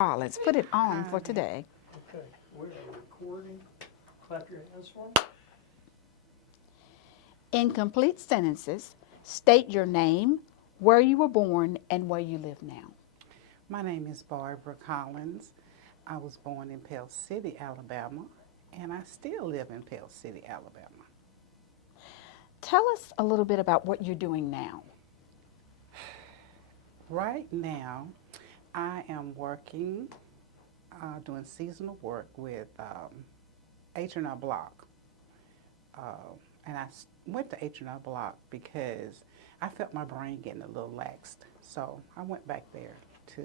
Let's put it on Hi. for today. Okay, we're recording. Clap your hands for me. In complete sentences, state your name, where you were born, and where you live now. My name is Barbara Collins. I was born in Pell City, Alabama, and I still live in Pell City, Alabama. Tell us a little bit about what you're doing now. Right now, I am working, doing seasonal work with H&R Block. And I went to H&R Block because I felt my brain getting a little laxed. So I went back there to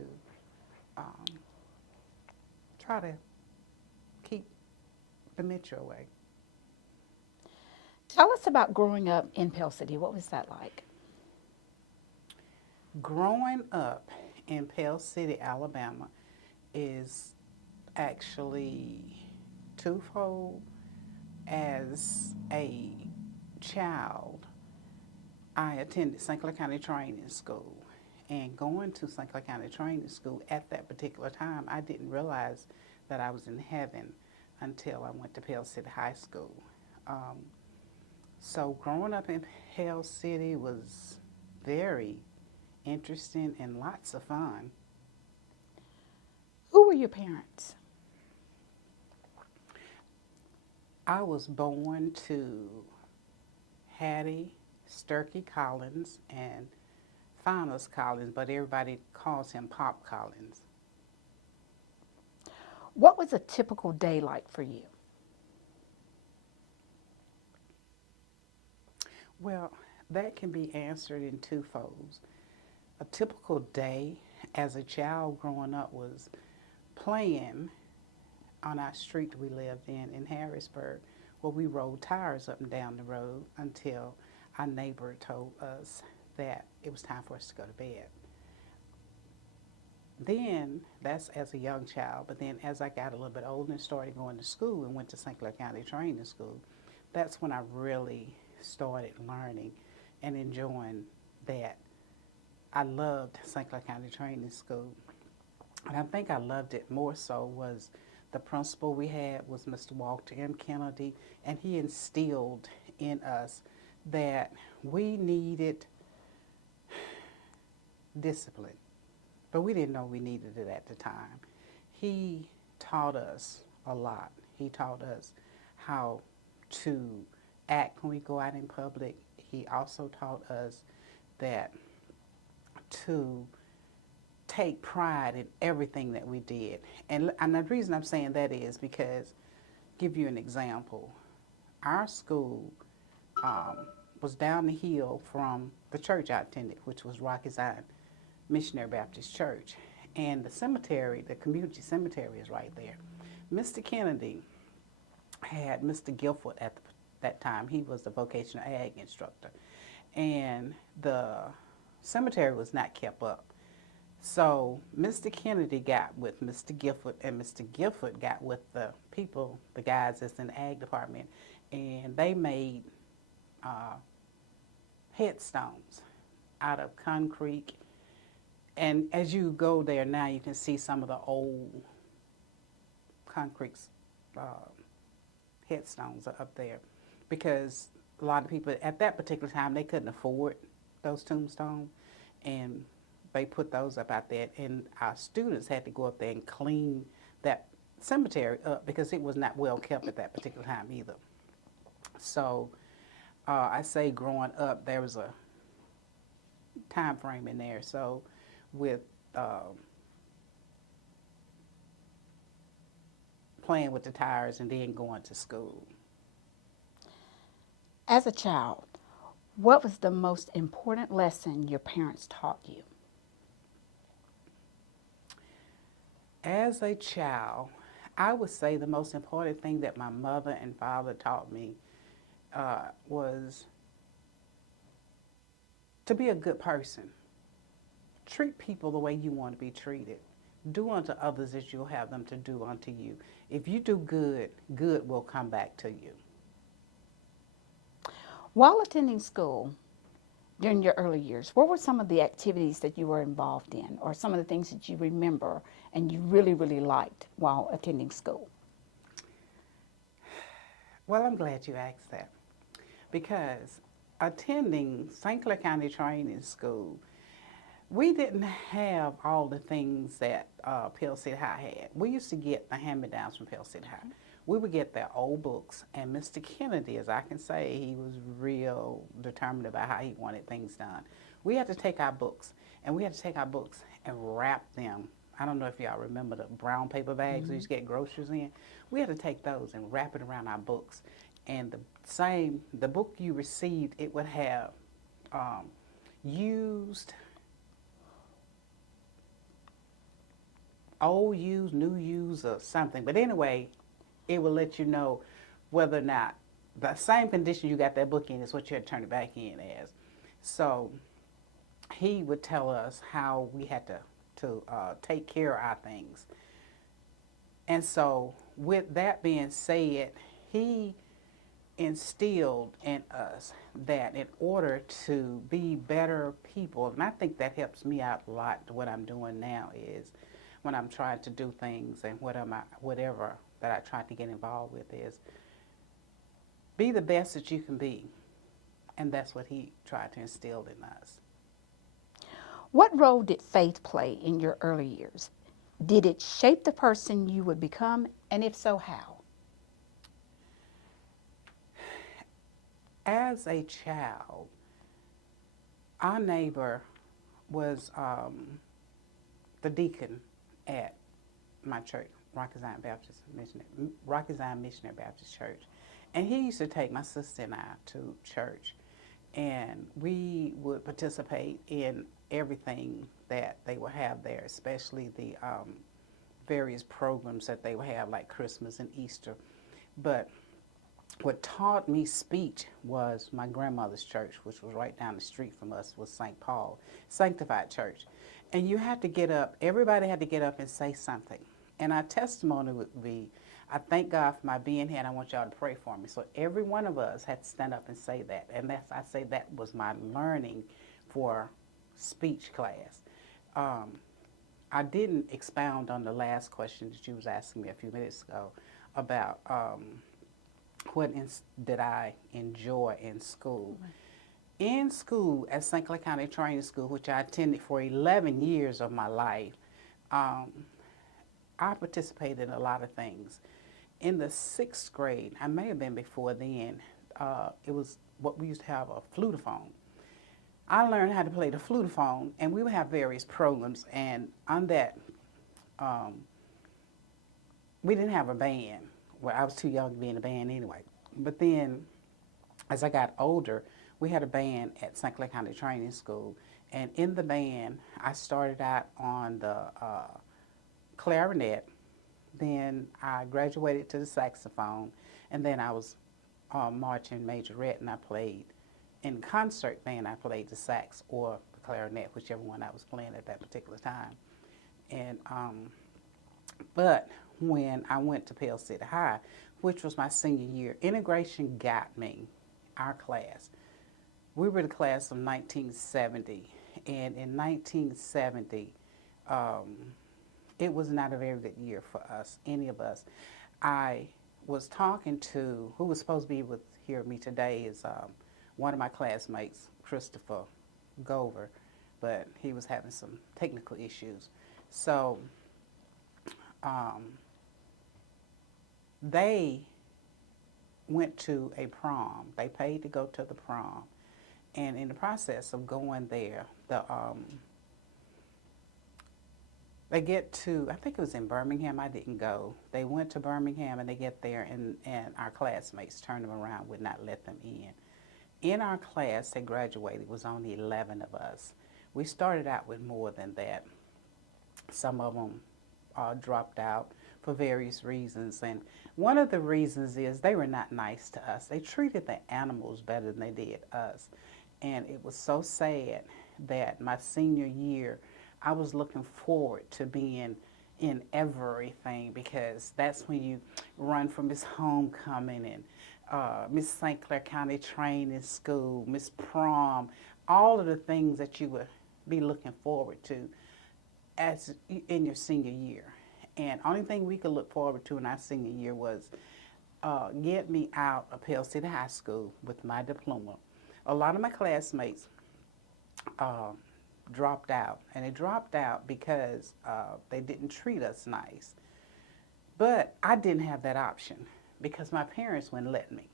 um, try to keep dementia away. Tell us about growing up in Pell City. What was that like? Growing up in Pell City, Alabama is actually twofold. As a child, I attended St. Clair County Training School. And going to St. Clair County Training School at that particular time, I didn't realize that I was in heaven until I went to Pell City High School. So growing up in Pell City was very interesting and lots of fun. Who were your parents? I was born to Hattie Sturkey Collins and Finus Collins, but everybody calls him Pop Collins. What was a typical day like for you? Well, that can be answered in two folds. A typical day as a child growing up was playing on our street we lived in Harrisburg, where we rolled tires up and down the road until our neighbor told us that it was time for us to go to bed. Then, that's as a young child, but then as I got a little bit older and started going to school and went to St. Clair County Training School, that's when I really started learning and enjoying that. I loved St. Clair County Training School. And I think I loved it more so was the principal we had was Mr. Walter M. Kennedy, and he instilled in us that we needed discipline, but we didn't know we needed it at the time. He taught us a lot. He taught us how to act when we go out in public. He also taught us that to take pride in everything that we did. And the reason I'm saying that is because, give you an example, our school was down the hill from the church I attended, which was Rocky Zion Missionary Baptist Church. And the cemetery, the community cemetery is right there. Mr. Kennedy had Mr. Guilford at that time. He was the vocational ag instructor. And the cemetery was not kept up. So Mr. Kennedy got with Mr. Gifford, and Mr. Gifford got with the people, the guys that's in the ag department, and they made headstones out of concrete. And as you go there now, you can see some of the old concrete headstones are up there, because a lot of people at that particular time, they couldn't afford those tombstones, and they put those up out there, and our students had to go up there and clean that cemetery up because it was not well kept at that particular time either. So I say growing up, there was a time frame in there. So with playing with the tires and then going to school. As a child, what was the most important lesson your parents taught you? As a child, I would say the most important thing that my mother and father taught me was to be a good person. Treat people the way you want to be treated. Do unto others as you'll have them to do unto you. If you do good, good will come back to you. While attending school, during your early years, what were some of the activities that you were involved in, or some of the things that you remember and you really, really liked while attending school? Well, I'm glad you asked that because attending St. Clair County Training School, we didn't have all the things that Pell City High had. We used to get the hand-me-downs from Pell City High. We would get their old books, and Mr. Kennedy, as I can say, he was real determined about how he wanted things done. We had to take our books, and wrap them. I don't know if y'all remember the brown paper bags we used to get groceries in. We had to take those and wrap it around our books. And the book you received, it would have used, old used, new used, or something. But anyway, it will let you know whether or not the same condition you got that book in is what you had to turn it back in as. So he would tell us how we had to take care of our things. And so with that being said, he instilled in us that in order to be better people, and I think that helps me out a lot. What I'm doing now is when I'm trying to do things and whatever that I try to get involved with is be the best that you can be. And that's what he tried to instill in us. What role did faith play in your early years? Did it shape the person you would become, and if so, how? As a child, our neighbor was the deacon at my church, Rocky Zion Missionary Baptist Church. And he used to take my sister and I to church. And we would participate in everything that they would have there, especially the various programs that they would have, like Christmas and Easter. But what taught me speech was my grandmother's church, which was right down the street from us, was St. Paul, Sanctified Church. And you had to get up, everybody had to get up and say something. And our testimony would be, I thank God for my being here, and I want y'all to pray for me. So every one of us had to stand up and say that. And I say that was my learning for speech class. I didn't expound on the last question that you was asking me a few minutes ago about what did I enjoy in school. In school at St. Clair County Training School, which I attended for 11 years of my life, I participated in a lot of things. In the 6th grade, I may have been before then, it was what we used to have, a flutophone. I learned how to play the flutophone, and we would have various programs, and on that, we didn't have a band. Well, I was too young to be in a band anyway. But then, as I got older, we had a band at St. Clair County Training School, and in the band, I started out on the clarinet. Then I graduated to the saxophone, and then I was marching majorette, and I played in concert band. I played the sax or the clarinet, whichever one I was playing at that particular time. And but when I went to Pell City High, which was my senior year, integration got me, our class. We were the class of 1970, and in 1970, it was not a very good year for us, any of us. I was talking to, who was supposed to be here with me today is one of my classmates, Christopher Gover, but he was having some technical issues. So they went to a prom. They paid to go to the prom. And in the process of going there, they get to, I think it was in Birmingham, I didn't go. They went to Birmingham and they get there and our classmates turned them around, would not let them in. In our class that graduated was only 11 of us. We started out with more than that. Some of them dropped out for various reasons. And one of the reasons is they were not nice to us. They treated the animals better than they did us. And it was so sad that my senior year, I was looking forward to being in everything, because that's when you run for Miss Homecoming and Miss St. Clair County Training School, Miss Prom, all of the things that you would be looking forward to. in your senior year. And only thing we could look forward to in our senior year was get me out of Pell City High School with my diploma. A lot of my classmates uh, dropped out, and they dropped out because they didn't treat us nice. But I didn't have that option because my parents wouldn't let me.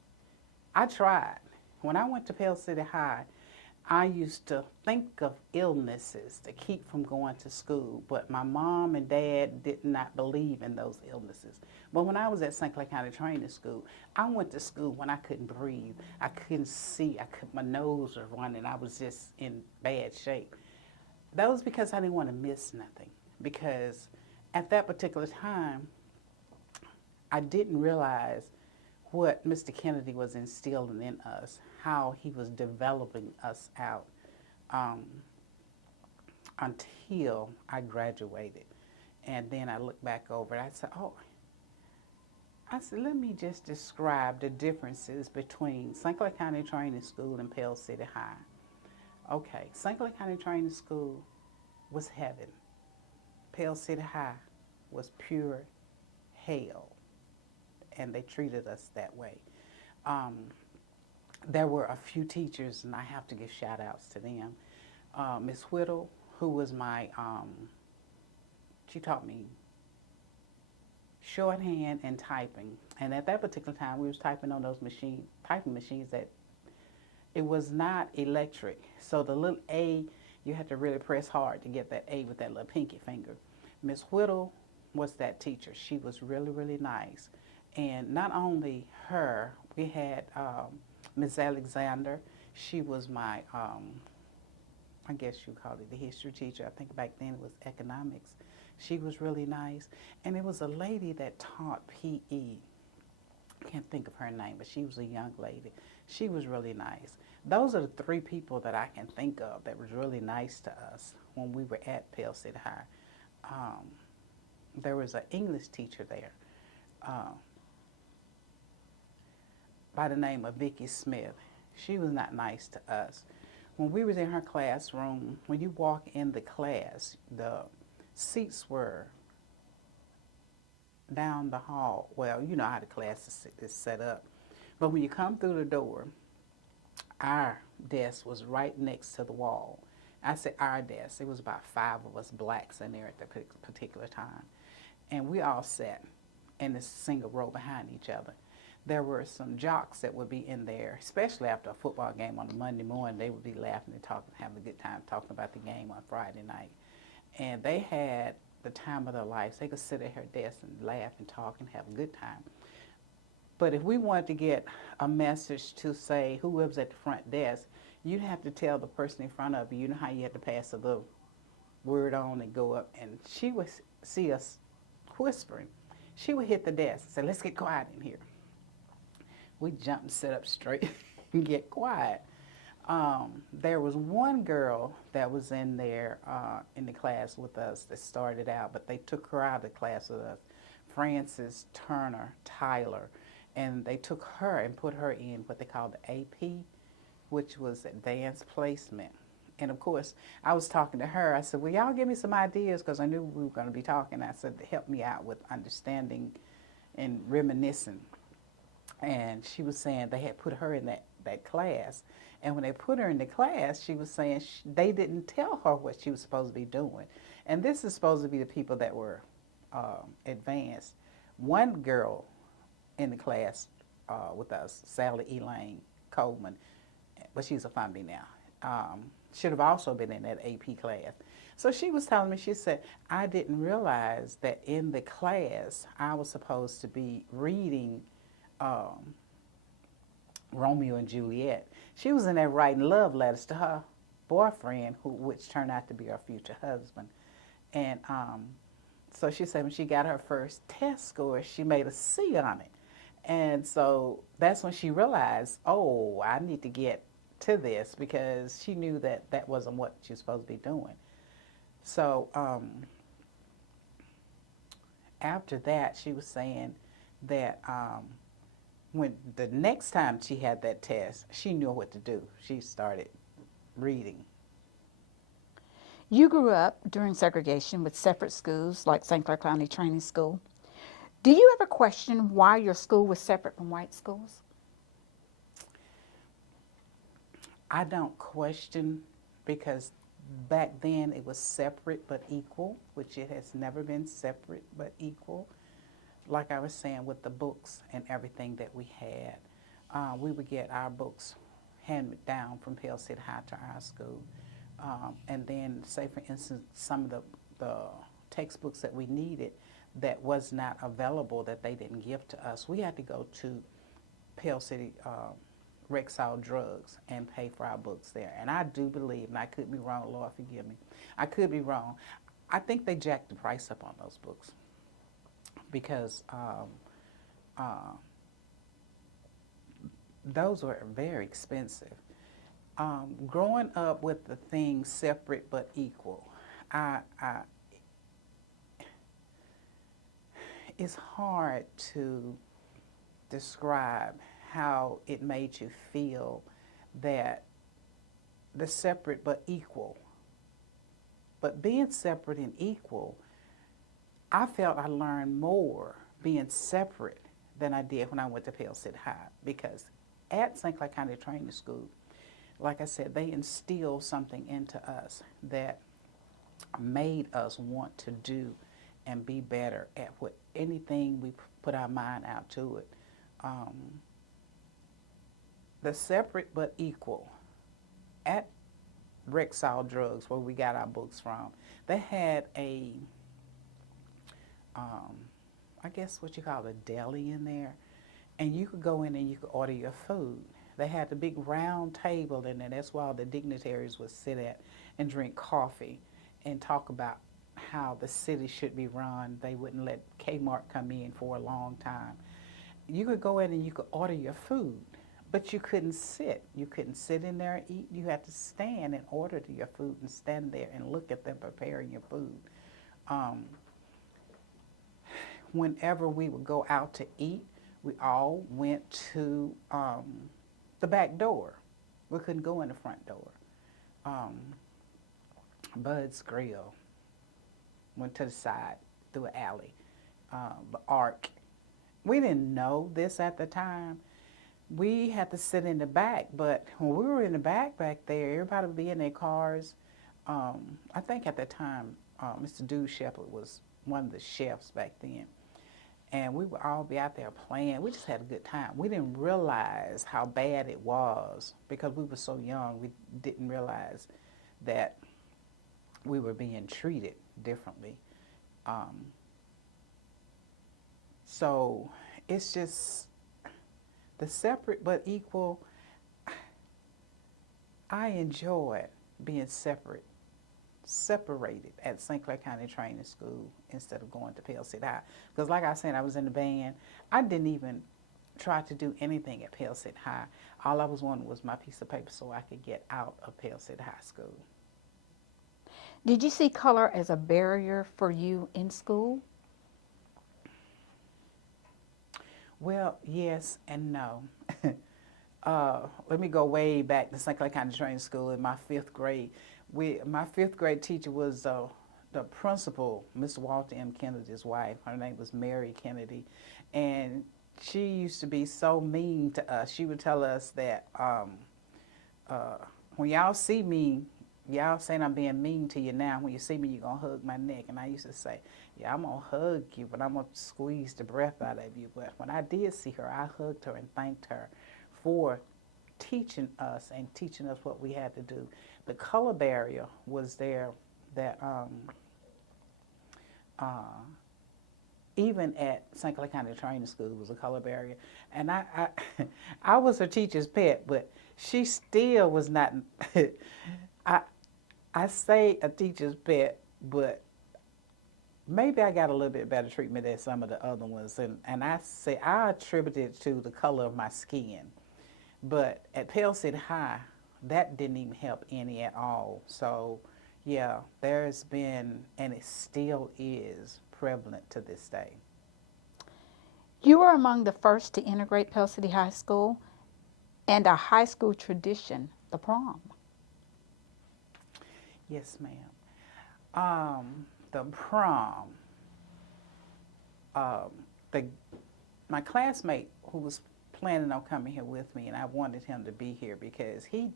I tried. When I went to Pell City High, I used to think of illnesses to keep from going to school, but my mom and dad did not believe in those illnesses. But when I was at St. Clair County Training School, I went to school when I couldn't breathe. I couldn't see. My nose was running. I was just in bad shape. That was because I didn't want to miss nothing. Because at that particular time, I didn't realize what Mr. Kennedy was instilling in us, how he was developing us out until I graduated. And then I looked back over it. I said, let me just describe the differences between St. Clair County Training School and Pell City High. Okay, St. Clair County Training School was heaven. Pell City High was pure hell. And they treated us that way. There were a few teachers, and I have to give shout outs to them. Miss Whittle, who was my, she taught me shorthand and typing. And at that particular time, we was typing on those typing machines that it was not electric. So the little A, you had to really press hard to get that A with that little pinky finger. Miss Whittle was that teacher. She was really, really nice. And not only her, we had Ms. Alexander. She was my, I guess you call it the history teacher. I think back then it was economics. She was really nice. And it was a lady that taught PE. I can't think of her name, but she was a young lady. She was really nice. Those are the three people that I can think of that was really nice to us when we were at Pell City High. There was an English teacher there. By the name of Vicki Smith. She was not nice to us. When we was in her classroom, when you walk in the class, the seats were down the hall. Well, you know how the class is set up. But when you come through the door, our desk was right next to the wall. I said our desk. It was about 5 of us blacks in there at the particular time. And we all sat in this single row behind each other. There were some jocks that would be in there, especially after a football game on a Monday morning. They would be laughing and talking, having a good time talking about the game on Friday night. And they had the time of their lives. They could sit at her desk and laugh and talk and have a good time. But if we wanted to get a message to say who was at the front desk, you'd have to tell the person in front of you. You know how you had to pass a little word on and go up. And she would see us whispering. She would hit the desk and say, let's get quiet in here. We jumped and sit up straight and get quiet. There was one girl that was in there in the class with us that started out, but they took her out of the class with us, Frances Turner Tyler, and they took her and put her in what they called the AP, which was Advanced Placement. And of course, I was talking to her. I said, well, y'all give me some ideas, because I knew we were going to be talking. I said, help me out with understanding and reminiscing. And she was saying they had put her in that class. And when they put her in the class, she was saying they didn't tell her what she was supposed to be doing. And this is supposed to be the people that were advanced. One girl in the class with us, Sally Elaine Coleman, but she's a FUMBI now, should have also been in that AP class. So she was telling me, she said, I didn't realize that in the class I was supposed to be reading Romeo and Juliet. She was in there writing love letters to her boyfriend, which turned out to be her future husband. And so she said when she got her first test score, she made a C on it. And so that's when she realized, oh, I need to get to this, because she knew that that wasn't what she was supposed to be doing. So after that, she was saying that when the next time she had that test, she knew what to do. She started reading. You grew up during segregation with separate schools like St. Clair County Training School. Do you ever question why your school was separate from white schools? I don't question because back then it was separate but equal, which it has never been separate but equal. Like I was saying with the books and everything that we had, we would get our books handed down from Pell City High to our school. And then, say for instance, some of the textbooks that we needed that was not available, that they didn't give to us, we had to go to Pell City Rexall Drugs and pay for our books there. And I do believe, and I could be wrong, Lord forgive me, I could be wrong, I think they jacked the price up on those books because those were very expensive. Growing up with the things separate but equal, it's hard to describe how it made you feel that the separate but equal. But being separate and equal, I felt I learned more being separate than I did when I went to Pell City High, because at St. Clair County Training School, like I said, they instilled something into us that made us want to do and be better at what anything we put our mind out to it. The separate but equal at Rexall Drugs, where we got our books from, they had a, I guess what you call a deli in there, and you could go in and you could order your food. They had the big round table in there. That's where all the dignitaries would sit at and drink coffee and talk about how the city should be run. They wouldn't let Kmart come in for a long time. You could go in and you could order your food, but you couldn't sit. You couldn't sit in there and eat. You had to stand and order your food and stand there and look at them preparing your food. Whenever we would go out to eat, we all went to the back door. We couldn't go in the front door. Bud's Grill went to the side through an alley. The Ark. We didn't know this at the time. We had to sit in the back, but when we were in the back there, everybody would be in their cars. I think at the time, Mr. Dude Shepherd was one of the chefs back then. And we would all be out there playing. We just had a good time. We didn't realize how bad it was because we were so young. We didn't realize that we were being treated differently. So it's just the separate but equal. I enjoyed being separated at St. Clair County Training School instead of going to Pell City High. Because like I said, I was in the band. I didn't even try to do anything at Pell City High. All I was wanting was my piece of paper so I could get out of Pell City High School. Did you see color as a barrier for you in school? Well, yes and no. Let me go way back to St. Clair County Training School in my 5th grade. My 5th grade teacher was the principal, Miss Walter M. Kennedy's wife. Her name was Mary Kennedy. And she used to be so mean to us. She would tell us that when y'all see me, y'all saying I'm being mean to you now. When you see me, you're going to hug my neck. And I used to say, yeah, I'm going to hug you, but I'm going to squeeze the breath out of you. But when I did see her, I hugged her and thanked her for teaching us and teaching us what we had to do. The color barrier was there that even at St. Clair County Training School was a color barrier. And I was her teacher's pet, but she still was not, I say a teacher's pet, but maybe I got a little bit better treatment than some of the other ones. And I attribute it to the color of my skin. But at Pell City High, that didn't even help any at all. So, yeah, there's been, and it still is, prevalent to this day. You were among the first to integrate Pell City High School and a high school tradition, the prom. Yes, ma'am. The prom, um, the my classmate who was planning on coming here with me, and I wanted him to be here because he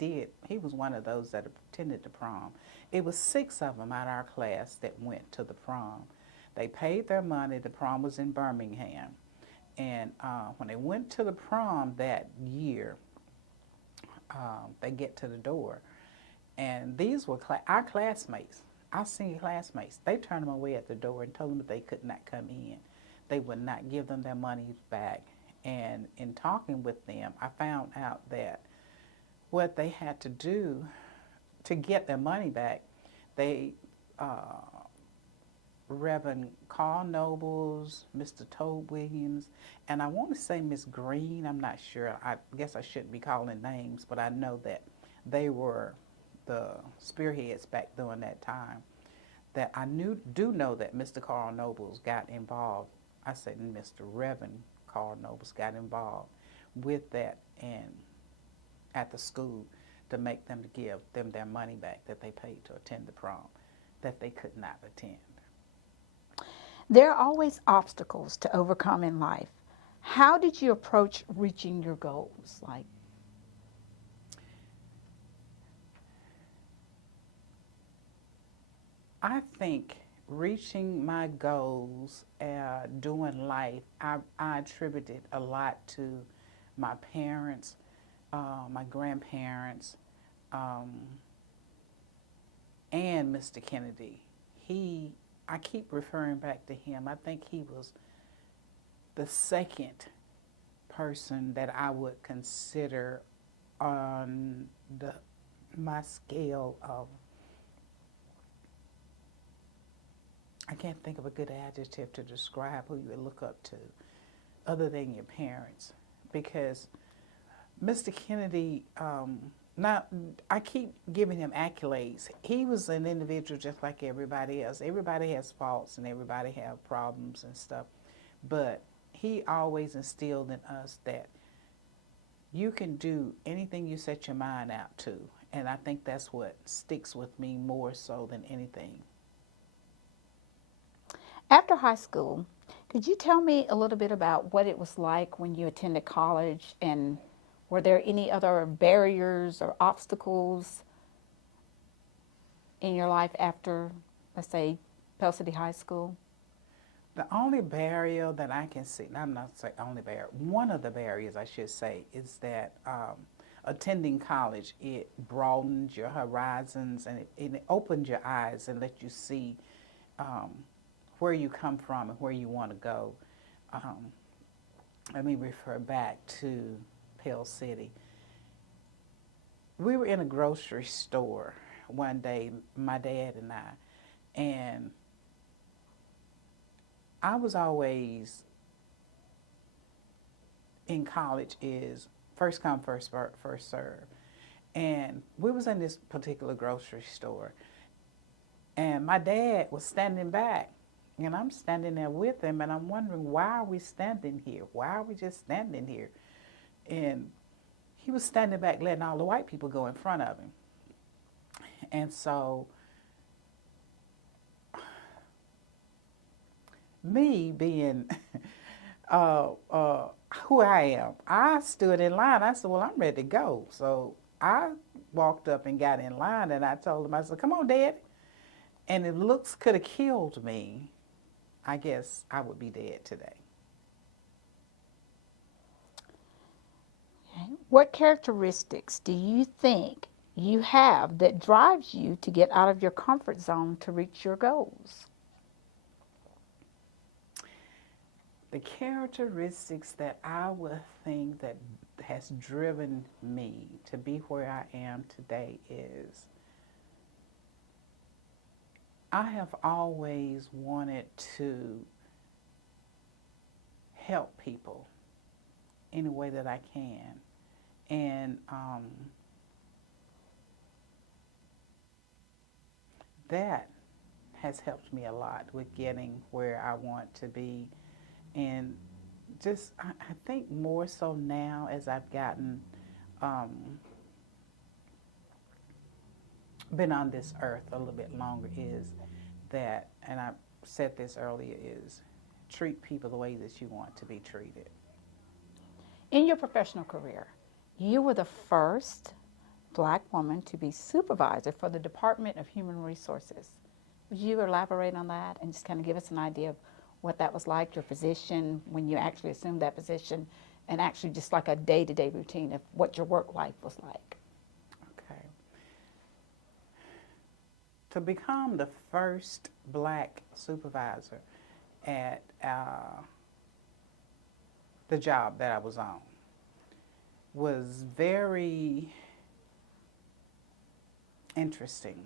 was one of those that attended the prom. It was 6 of them out of our class that went to the prom. They paid their money. The prom was in Birmingham. And when they went to the prom that year, they get to the door. And these were our classmates, our senior classmates. They turned them away at the door and told them that they could not come in. They would not give them their money back. And in talking with them, I found out that what they had to do to get their money back, they, Reverend Carl Nobles, Mr. Toad Williams, and I want to say Miss Green, I'm not sure. I guess I shouldn't be calling names, but I know that they were the spearheads back during that time. That I do know that Mr. Carl Nobles got involved. I said Mr. Reverend Carl Nobles got involved with that and at the school to make them to give them their money back that they paid to attend the prom that they could not attend. There are always obstacles to overcome in life. How did you approach reaching your goals? I think reaching my goals doing life, I attributed a lot to my parents, my grandparents, and Mr. Kennedy. I keep referring back to him. I think he was the second person that I would consider on my scale of, I can't think of a good adjective to describe who you would look up to other than your parents. Because Mr. Kennedy, now I keep giving him accolades. He was an individual just like everybody else. Everybody has faults and everybody have problems and stuff. But he always instilled in us that you can do anything you set your mind out to. And I think that's what sticks with me more so than anything. After high school, could you tell me a little bit about what it was like when you attended college, and were there any other barriers or obstacles in your life after, let's say, Pell City High School? The only barrier that I can see, I'm not saying only barrier, one of the barriers I should say is that attending college, it broadens your horizons and it opens your eyes and lets you see where you come from and where you want to go. Let me refer back to Pell City. We were in a grocery store one day, my dad and and I was always in college is first come, first serve. And we was in this particular grocery store, and my dad was standing back, and I'm standing there with him, and I'm wondering, why are we standing here? Why are we just standing here? And he was standing back letting all the white people go in front of him. And so me being who I am, I stood in line. I said, well, I'm ready to go. So I walked up and got in line, and I told him, I said, come on, Dad. And if looks could have killed me, I guess I would be dead today. Okay. What characteristics do you think you have that drives you to get out of your comfort zone to reach your goals? The characteristics that I would think that has driven me to be where I am today is I have always wanted to help people any way that I can. And that has helped me a lot with getting where I want to be. And just, I think more so now as I've gotten, been on this earth a little bit longer, is that, and I said this earlier, is treat people the way that you want to be treated. In your professional career, you were the first Black woman to be supervisor for the Department of Human Resources. Would you elaborate on that and just kind of give us an idea of what that was like, your position when you actually assumed that position, and actually just like a day-to-day routine of what your work life was like? Okay. To become the first Black supervisor at the job that I was on was very interesting.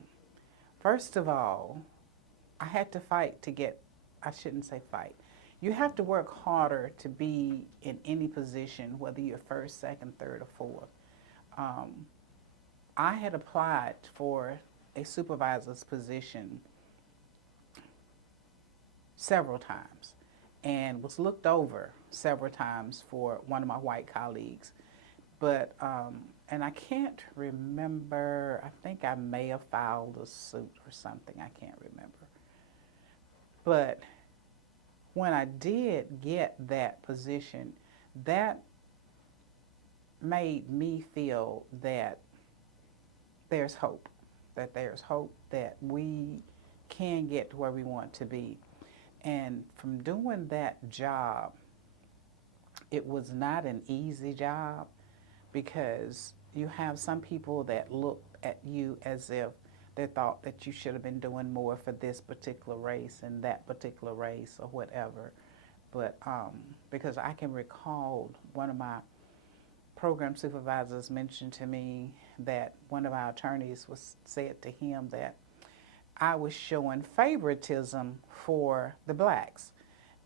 First of all, I had to fight to get, I shouldn't say fight. You have to work harder to be in any position, whether you're first, second, third, or fourth. I had applied for a supervisor's position several times and was looked over several times for one of my white colleagues. But, and I can't remember, I think I may have filed a suit or something, I can't remember. But when I did get that position, that made me feel that there's hope, that we can get to where we want to be. And from doing that job, it was not an easy job, because you have some people that look at you as if they thought that you should have been doing more for this particular race and that particular race or whatever. But because I can recall one of my program supervisors mentioned to me that one of our attorneys said to him that I was showing favoritism for the Blacks.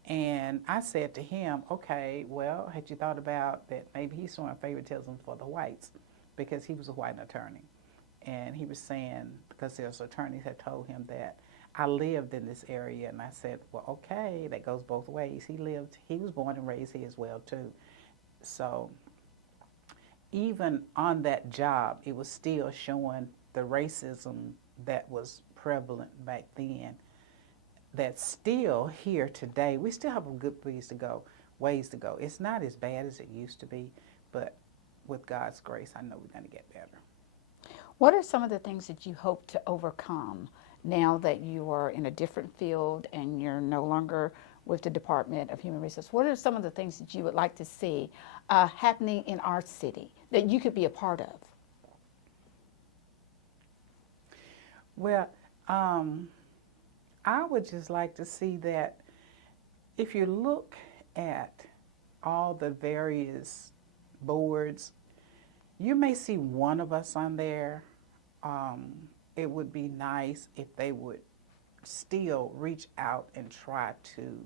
And I said to him, okay, well, had you thought about that maybe he's showing favoritism for the whites, because he was a white attorney. And he was saying, because there's attorneys that told him that I lived in this area. And I said, well, okay, that goes both ways. He was born and raised here as well, too. So even on that job, it was still showing the racism that was prevalent back then, that's still here today. We still have a good ways to go. It's not as bad as it used to be, but with God's grace, I know we're going to get better. What are some of the things that you hope to overcome now that you are in a different field and you're no longer with the Department of Human Resources? What are some of the things that you would like to see happening in our city that you could be a part of? Well, I would just like to see that if you look at all the various boards, you may see one of us on there. It would be nice if they would still reach out and try to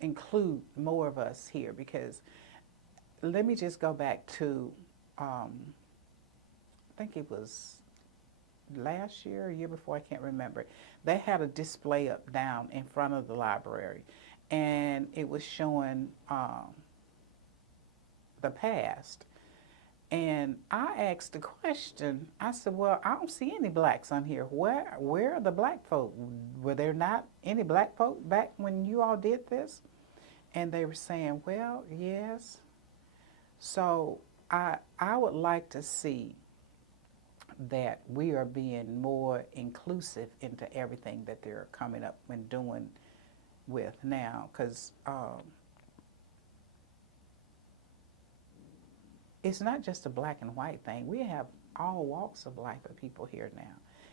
include more of us here, because let me just go back to, I think it was last year or year before, I can't remember. They had a display up down in front of the library, and it was showing the past. And I asked the question, I said, well, I don't see any blacks on here. Where are the black folk? Were there not any black folk back when you all did this? And they were saying, well, yes. So I would like to see that we are being more inclusive into everything that they're coming up and doing with now, because it's not just a black and white thing. We have all walks of life of people here now,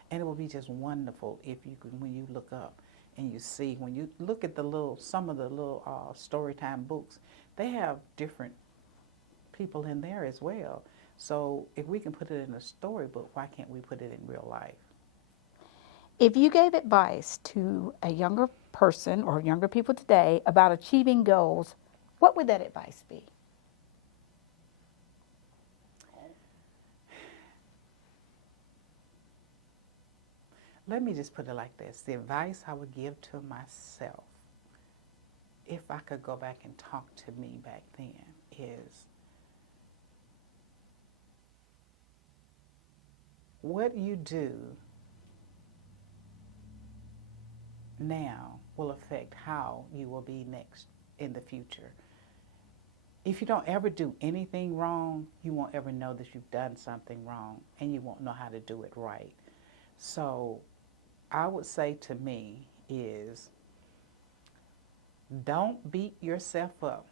and it will be just wonderful if you could, when you look up and you see, when you look at some of the little story time books, they have different people in there as well. So if we can put it in a storybook, why can't we put it in real life? If you gave advice to a younger person or younger people today about achieving goals, what would that advice be? Let me just put it like this. The advice I would give to myself, if I could go back and talk to me back then, is what you do now will affect how you will be next in the future. If you don't ever do anything wrong, you won't ever know that you've done something wrong, and you won't know how to do it right. So I would say to me is, don't beat yourself up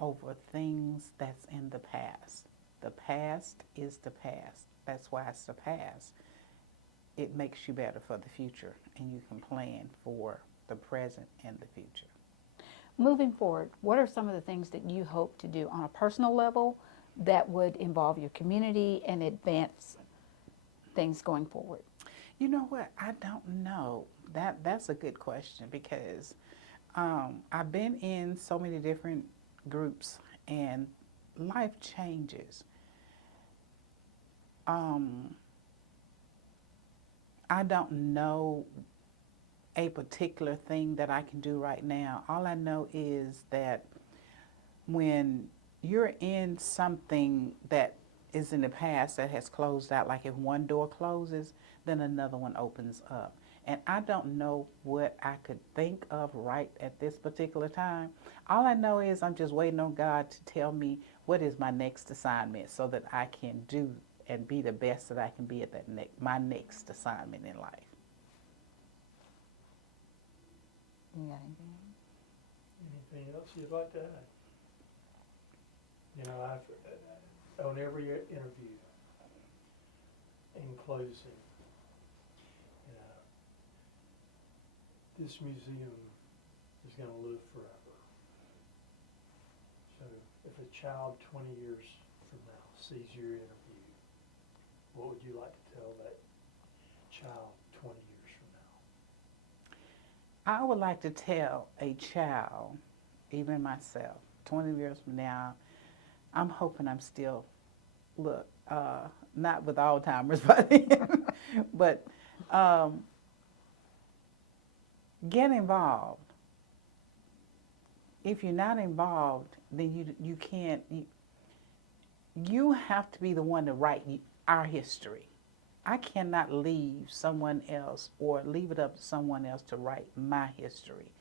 over things that's in the past. The past is the past. That's why it's the past. It makes you better for the future, and you can plan for the present and the future. Moving forward, what are some of the things that you hope to do on a personal level that would involve your community and advance things going forward? You know what? I don't know. That's a good question, because I've been in so many different groups, and life changes. I don't know a particular thing that I can do right now. All I know is that when you're in something that is in the past that has closed out, like if one door closes, then another one opens up. And I don't know what I could think of right at this particular time. All I know is I'm just waiting on God to tell me what is my next assignment, so that I can do and be the best that I can be at that my next assignment in life. You got anything? Anything else you'd like to add? You know, I've on every interview, in closing, you know, this museum is going to live forever. So if a child 20 years from now sees your interview, what would you like to tell that child 20 years from now? I would like to tell a child, even myself, 20 years from now, I'm hoping I'm still, not with Alzheimer's by then, but get involved. If you're not involved, then you can't, you have to be the one to write our history. I cannot leave someone else or leave it up to someone else to write my history.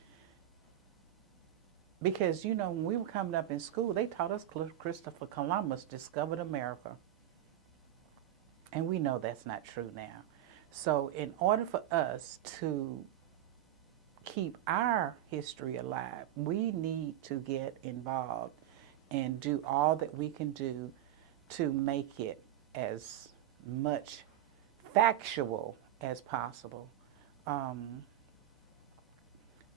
Because, you know, when we were coming up in school, they taught us Christopher Columbus discovered America. And we know that's not true now. So in order for us to keep our history alive, we need to get involved and do all that we can do to make it as much factual as possible.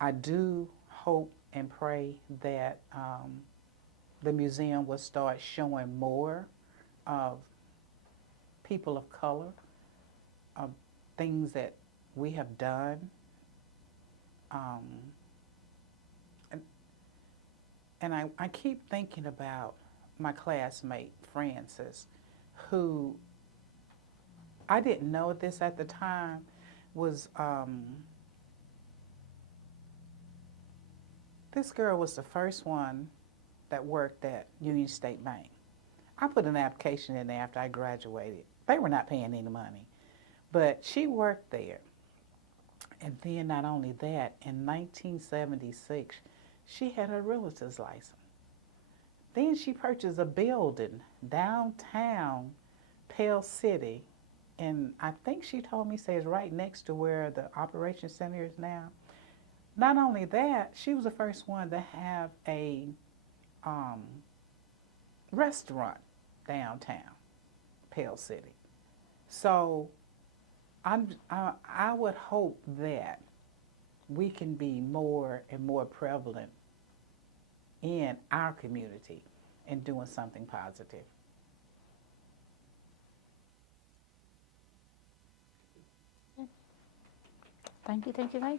I do hope and pray that the museum will start showing more of people of color, of things that we have done. And I keep thinking about my classmate, Frances, who I didn't know this at the time, was this girl was the first one that worked at Union State Bank. I put an application in there after I graduated. They were not paying any money, but she worked there. And then not only that, in 1976, she had her realtor's license. Then she purchased a building downtown Pell City, and I think she told me, says right next to where the Operations Center is now. Not only that, she was the first one to have a restaurant downtown Pell City. So I would hope that we can be more and more prevalent in our community and doing something positive. Thank you, thank you, thank you.